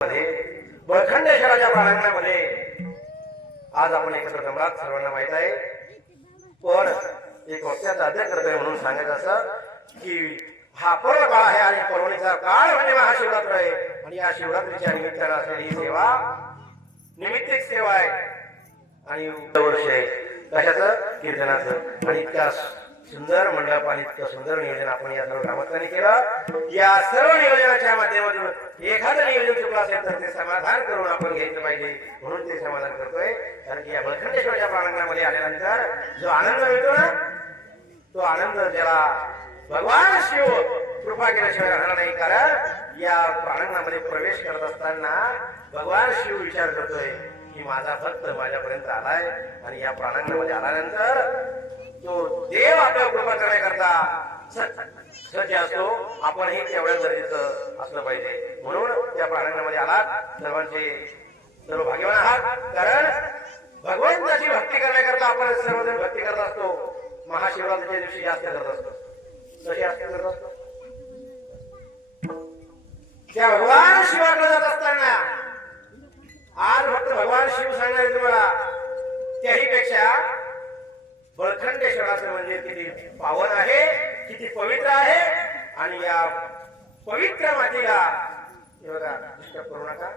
बळखंडेश्वराच्या प्रांगणामध्ये आज आपण एकत्र जमलात, सर्वांना माहित आहे. पण एक वक्त्याचा अध्यक्ष करतोय म्हणून सांगायचं असं की हा पर्व काळ आहे आणि पर्वणीचा काळ म्हणजे महाशिवरात्र आहे. आणि या शिवरात्रीच्या निमित्तानं असलेली ही सेवा निमित्तिक सेवा आहे आणि वर्ष आहे कशाचं, कीर्तनाचं. आणि इतका सुंदर मंडप आणि इतकं सुंदर नियोजन आपण या सर्व ग्रामस्थांनी केलं. या सर्व नियोजनाच्या माध्यमातून एखादं नियोजन चुकलं असेल तर ते समाधान करून आपण घ्यायचं पाहिजे, म्हणून ते समाधान करतोय. कारण की या बळखंडेश्वराच्या प्रांगणामध्ये आल्यानंतर जो आनंद मिळतो ना, तो आनंद ज्याला भगवान शिव कृपा केल्याशिवाय राहणार नाही. कारण या प्रांगणामध्ये प्रवेश करत असताना भगवान शिव विचार करतोय की माझा भक्त माझ्यापर्यंत आलाय आणि या प्रांगणामध्ये आल्यानंतर तो देव आपल्याला कृपा करण्याकरता सज्ज असतो. आपणही तेवढ्या गरजेचं असलं पाहिजे. म्हणून त्या प्रांगणामध्ये आलात सर्वांचे सर्व भाग्यवान आहात. कारण भगवंताची भक्ती करण्याकरता आपण सर्वजण भक्ती करत असतो. महाशिवरात्रीच्या दिवशी जास्त करत असतो. कशी जास्त करत असतो त्या भगवान शिवाकडे जात असताना आज फक्त भगवान शिव सांगणार तुम्हाला, त्याही पेक्षा बळखंडेश्वराचं मंदिर किती पावन आहे, किती पवित्र आहे. आणि या पवित्र मातीला बघा डिस्टर्ब करू नका.